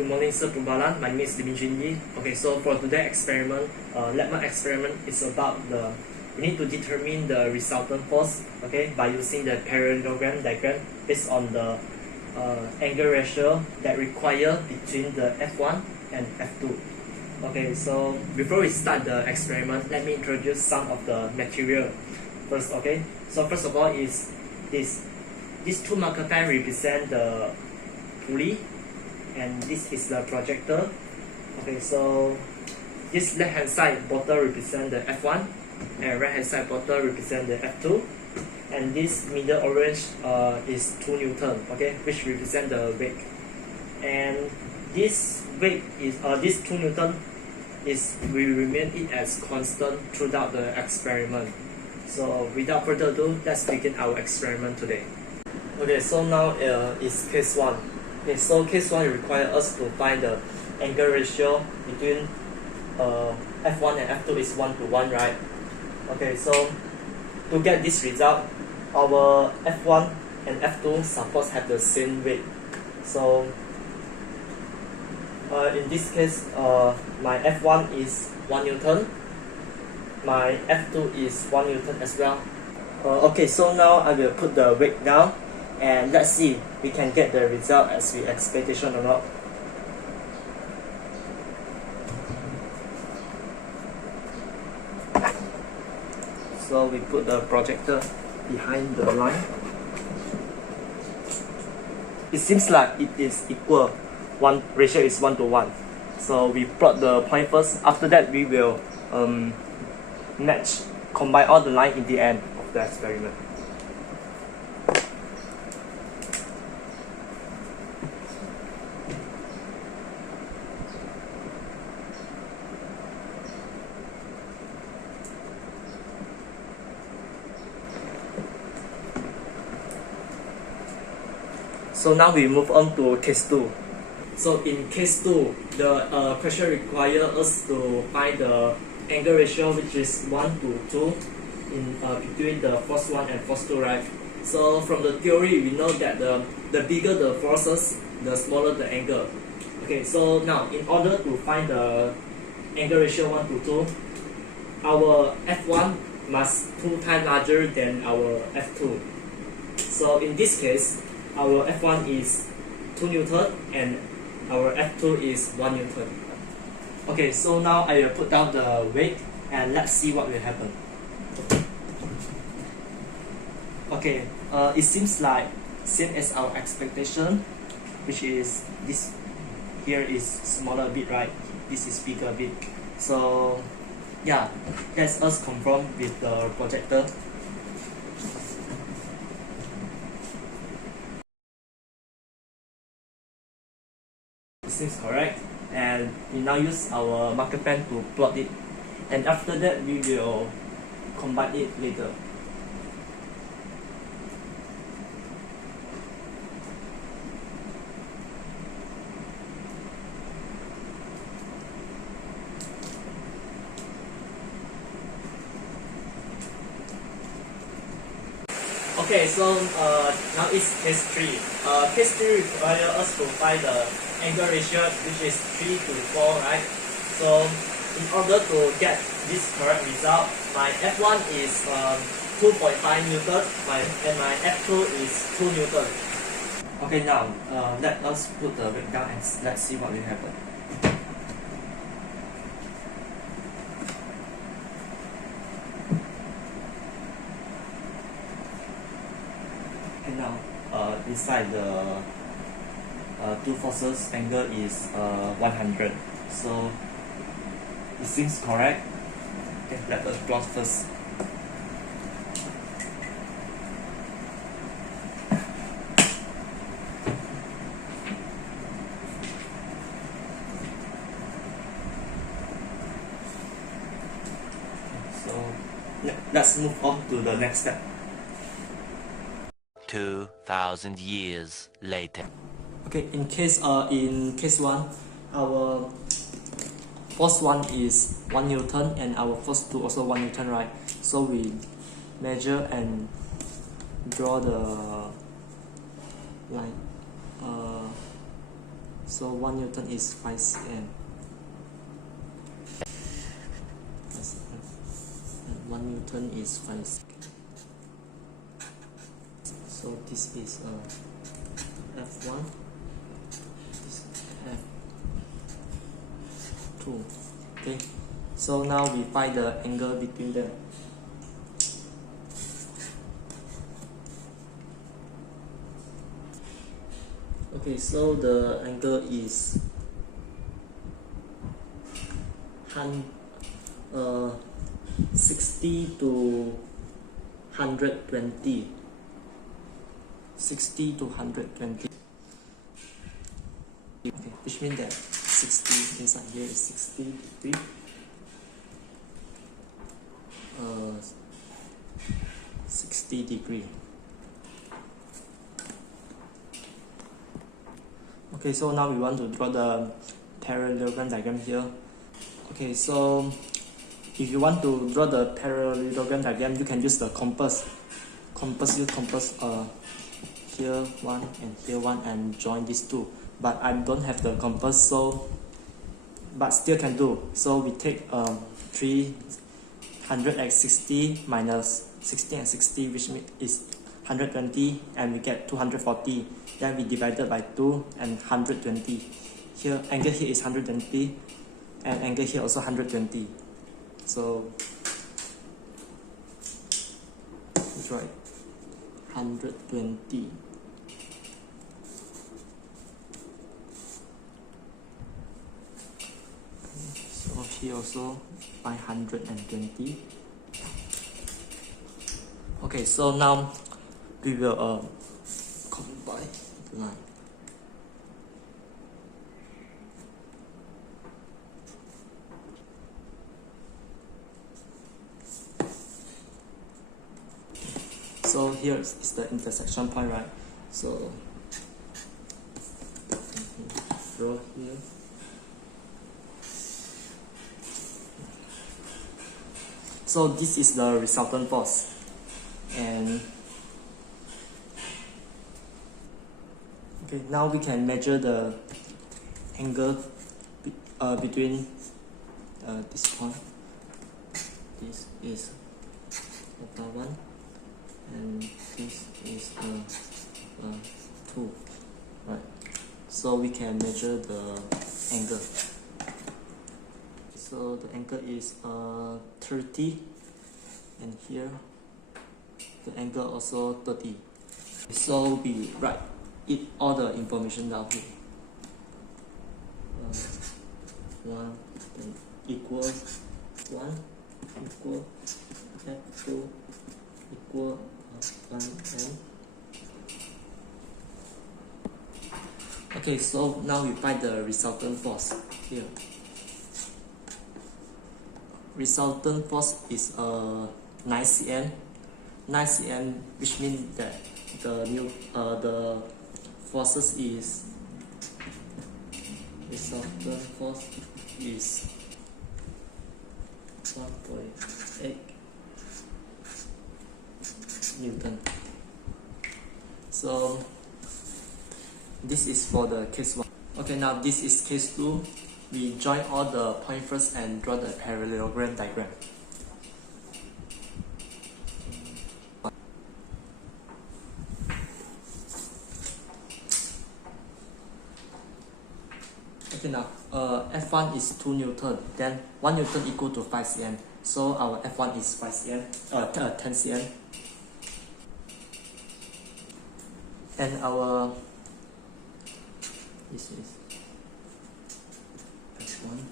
Good morning, Sir Pumbalan. My name is Lee. Okay, so for today's experiment, Lab1 experiment is about we need to determine the resultant force, okay, by using the parallelogram diagram based on the angle ratio that required between the F1 and F2. Okay, so before we start the experiment, let me introduce some of the material first. Okay, so first of all is these two marker pen represent the pulley, and this is the projector. Okay, so this left hand side bottle represent the F1 and right hand side bottle represent the F2, and this middle orange is 2 Newton, okay, which represent the weight. And this weight is this 2 Newton is we remain it as constant throughout the experiment. So without further ado, let's begin our experiment today. Okay, so now is case 1. Okay, so case 1 requires us to find the angle ratio between F1 and F2 is 1:1, right? Okay, so to get this result, our F1 and F2 supposed have the same weight. So in this case, my F1 is 1 Newton, my F2 is 1 Newton as well. Okay, so now I will put the weight down, and let's see we can get the result as we expectation or not. So we put the projector behind the line. It seems like it is equal. One ratio is 1:1. So we plot the point first. After that, we will combine all the line in the end of the experiment. So now we move on to case 2. So in case 2, the question requires us to find the angle ratio, which is 1:2 in between the force 1 and force 2, right? So from the theory, we know that the bigger the forces, the smaller the angle. Okay, so now in order to find the angle ratio 1:2, our F1 must 2 times larger than our F2. So in this case, our F1 is 2 Newton and our F2 is 1 Newton. Okay, so now I will put down the weight and let's see what will happen. Okay, it seems like same as our expectation, which is this here is smaller a bit, right? This is bigger a bit. So yeah, let's us confirm with the projector. Seems correct, and we now use our marker pen to plot it, and after that we will combine it later. Okay, so now it's case 3. Case 3 requires us to find the angle ratio, which is 3:4, right? So in order to get this correct result, my F1 is 2.5 Newton, and my F2 is 2 Newton. Okay, now let us put the weight down and let's see what will happen. Okay, now inside the two forces angle is 100, so it seems correct. Okay, let us plot first. So let's move on to the next step. 2,000 years later. Okay, in case 1, our force 1 is 1 Newton and our force 2 also 1 Newton, right? So we measure and draw the line. So 1 Newton is 5 cm. 1 Newton is 5 cm. So this is F1, this F2. Okay, so now we find the angle between them. Okay, so the angle is 60 to 120. 60 to 120. Okay, which means that 60 inside here is 60 degree. 60 degree. Okay, so now we want to draw the parallelogram diagram here. Okay, so if you want to draw the parallelogram diagram, you can use the compass. Use compass here one and here one and join these two. But I don't have the compass, so but still can do. So we take 300 x 60 minus 60 and 60, which is 120, and we get 240. Then we divided by 2 and 120. Here angle here is 120, and angle here also 120. So that's right, 120. So here also by 120. Okay, so now we will combine the line. So here is the intersection point, right? So draw here. So this is the resultant force, and okay, now we can measure the angle between this point. This is θ1, and this is 2, right? So we can measure the angle. So the angle is 30, and here the angle also 30. So we write all the information down here. 1 equals 1 equal F2 equal 1m. Okay, so now we find the resultant force here. Resultant force is 9 cm. 9 cm, which means that the forces is resultant force is 1.8 Newton. So this is for the case 1. Okay, now this is case 2. We join all the points first and draw the parallelogram diagram. Okay, now F1 is 2 Newton, then 1 Newton equal to 5 cm. So our F1 is 5 cm, 10 cm. And our this is F1,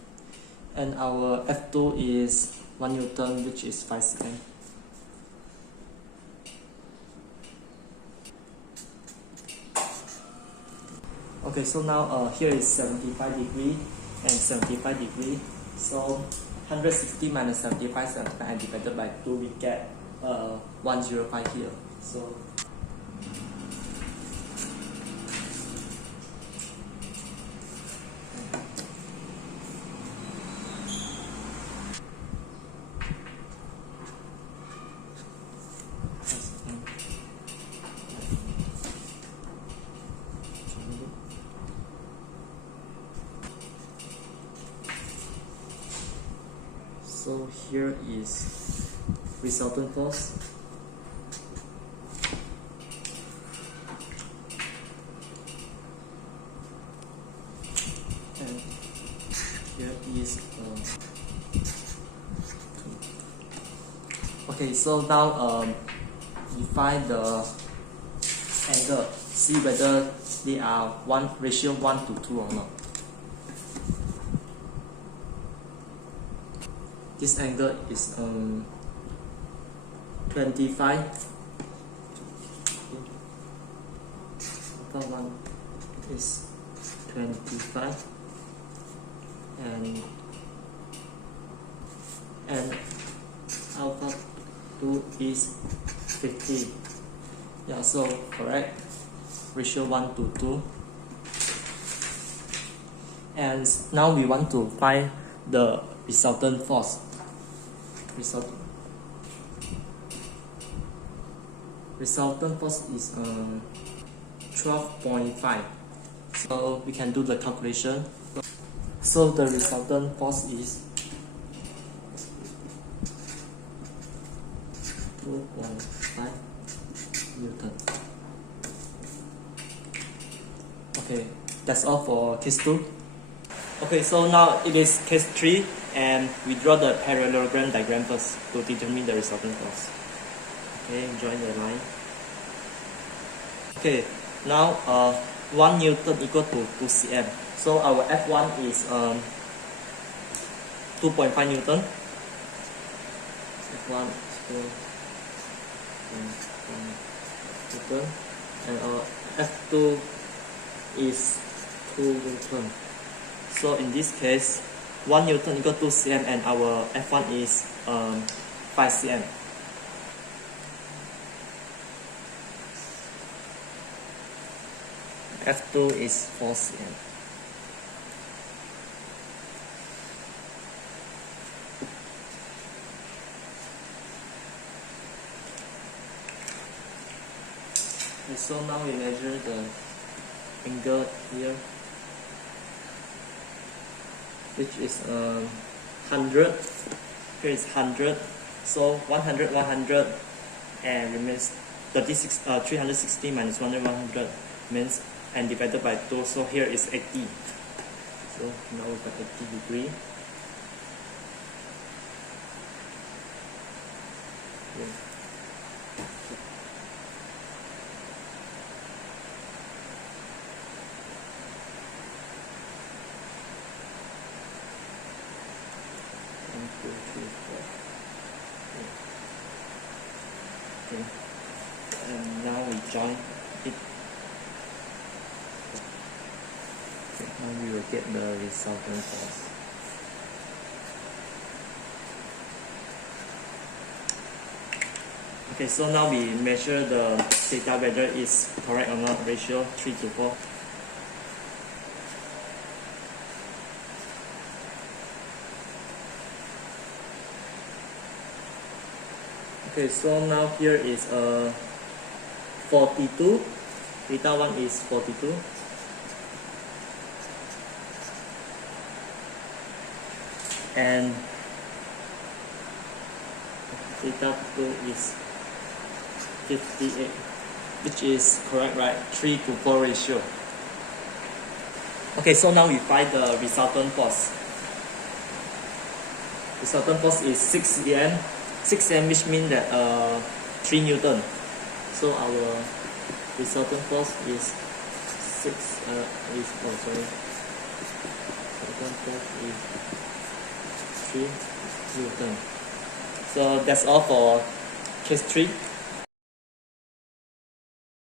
and our F2 is 1 Newton, which is 5 cm. Okay, so now here is 75 degree and 75 degree. So 160 minus 75, 75 and divided by 2, we get 105 here. So So here is resultant force. And here is okay, so now we find the angle, see whether they are ratio 1 to 2 or not. This angle is 25. Alpha 1 is 25 and alpha 2 is 50. Yeah, so correct. Ratio 1 to 2. And now we want to find the resultant force. Resultant force is 12.5. So we can do the calculation. So the resultant force is 2.5 Newton. Okay, that's all for case 2. Okay, so now it is case 3, and we draw the parallelogram diagram first to determine the resultant force. Okay, join the line. Okay, now 1 Newton equal to 2 cm. So our F1 is 2.5 Newton. F1 is 2.5 Newton, and our F2 is 2 Newton. So in this case, 1 Newton equal to 2 cm, and our F1 is 5 cm. F2 is 4 cm. Okay, so now we measure the angle here, which is 100. Here is 100. So 100, 100, and remains 360 minus 100 means, and divided by 2. So here is 80. So now we got 80 degree. Okay. 1, 2, 3, 4. Okay. And now we join it. Okay, now we will get the resultant force. Okay, so now we measure the theta, whether it's correct or not, ratio 3 to 4. Okay, so now here is 42. Theta 1 is 42. And theta 2 is 58, which is correct, right? 3 to 4 ratio. Okay, so now we find the resultant force. Resultant force is 6 cm. 6 cm, which means that 3 Newton. So our resultant force is resultant force is 3 Newton. So that's all for case 3.